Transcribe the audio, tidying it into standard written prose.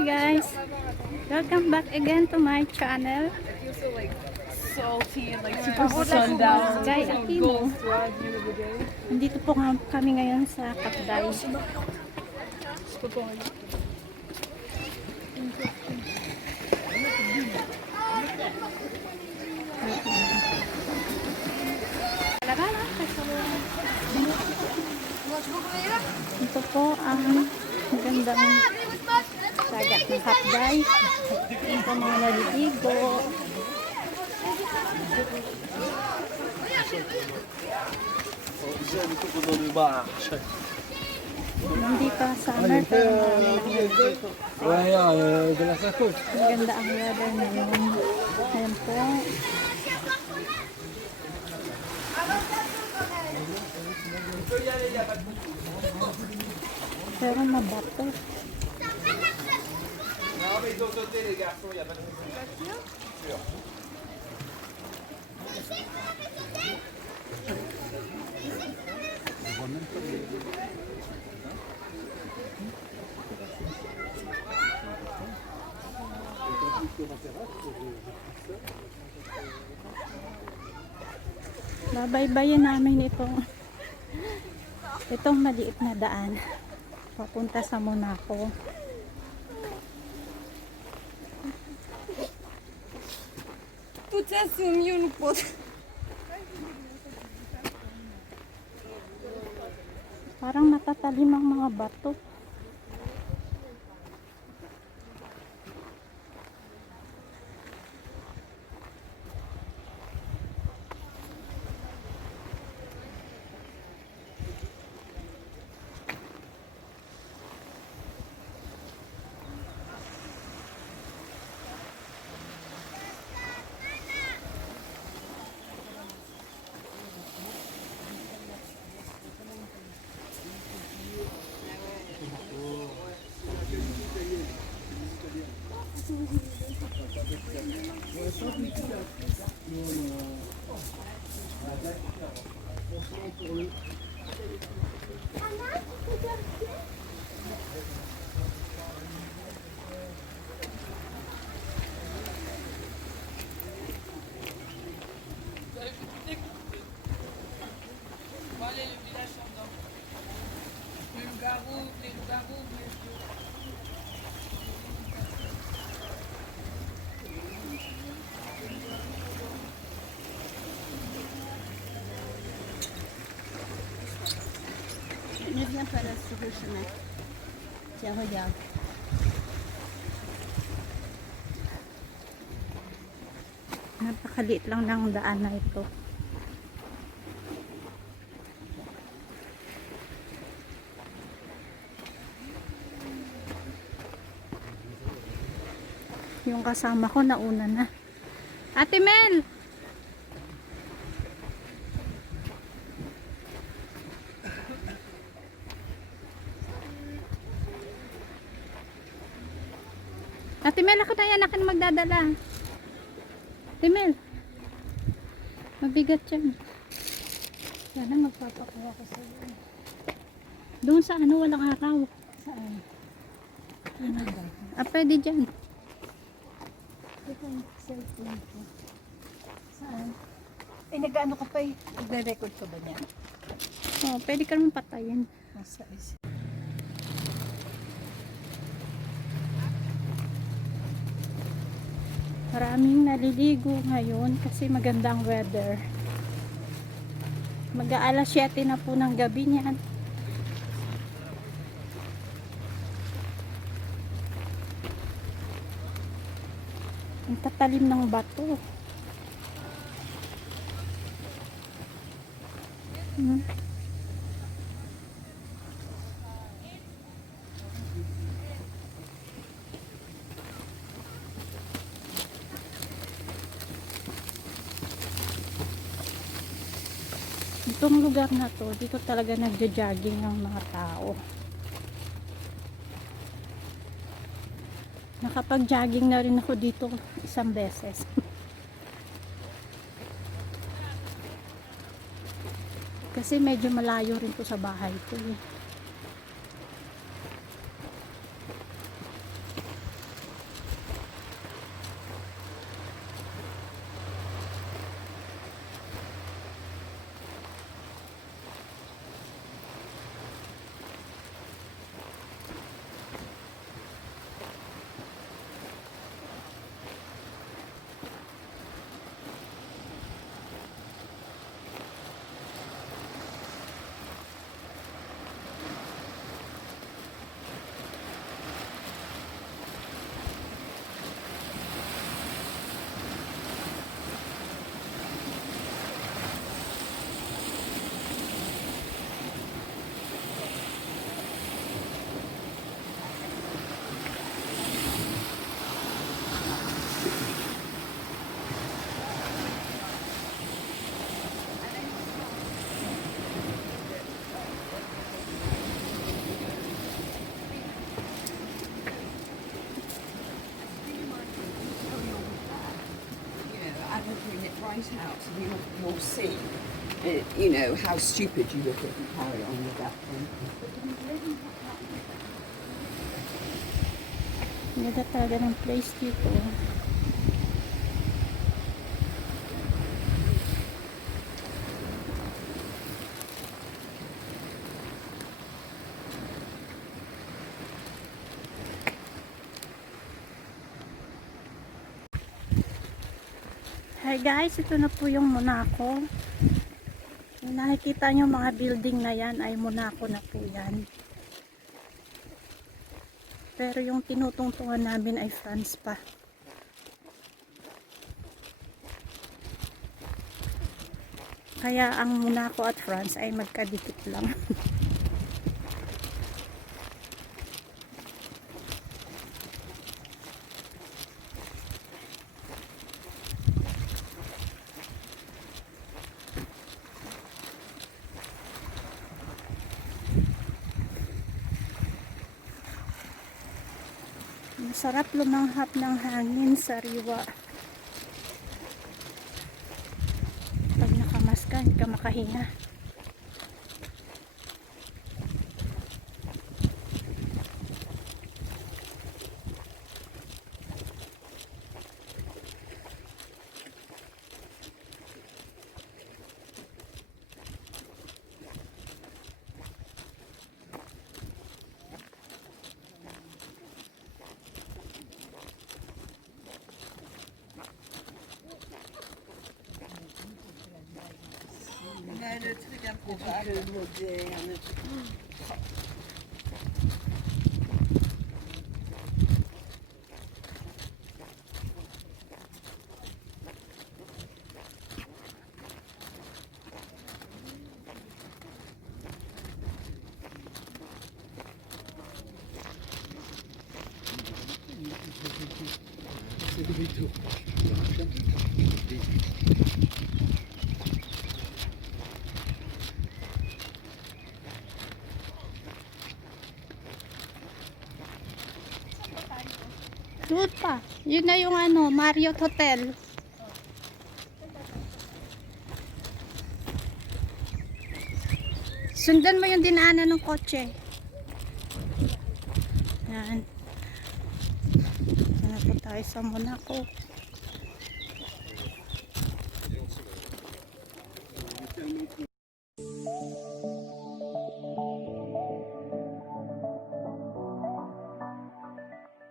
Hi guys, welcome back again to my channel. Salty and like super sundown. Guys, Aquino. Nandito po kami ngayon sa Kapday. Ito po ang magandang dagat ng Kapday. Ito mga naliligo. Hindi pa summer pero naliligo. Maganda ang weather ngayon. Ayan po. Pero mabato. Babaybayin namin itong maliit na daan papunta sa Monaco. Parang matatalim ang mga bato. Je viens par là sur le chemin. Tiens, regarde. Napakaliit lang ng daan na ito. Yung kasama ko nauna na. Ate Mel! Ate Mel, ako na yan. Akin magdadala. Ate Mel. Mabigat yan. Sana magpapakuha ko sa iyo. Doon sa ano, walang araw. Saan? Ano ba? Pwede dyan. Ito yung cellphone ko. Saan? Nag-ano ka pa eh. Nagre-record ka ba niyan? Oh, pwede ka naman patayin. Nasa is. Maraming naliligo ngayon kasi magandang weather. Mag-aalas 7 na po ng gabi niyan. Ang tatalim ng bato. Itong lugar na to, dito talaga nagja-jogging ang mga tao. Nakapag-jogging na rin ako dito isang beses. Kasi medyo malayo rin po sa bahay ko eh. right out, you'll see, you know, how stupid you look if you carry on with that thing. Ganda talaga ng place dito. Hi guys, ito na po yung Monaco. Yung nakikita nyo mga building na yan ay Monaco na po yan. Pero yung tinutungtungan namin ay France pa. Kaya ang Monaco at France ay magkadikit lang. Masarap lumanghap ng hangin sa riwa. Pag nakamask ka, hindi ka makahinga. Le truc improbable. Moderne. Doon pa. Yun na yung ano, Marriott Hotel. Sundan mo yung dinaanan ng kotse. Yan. Yan na po tayo sa Monaco.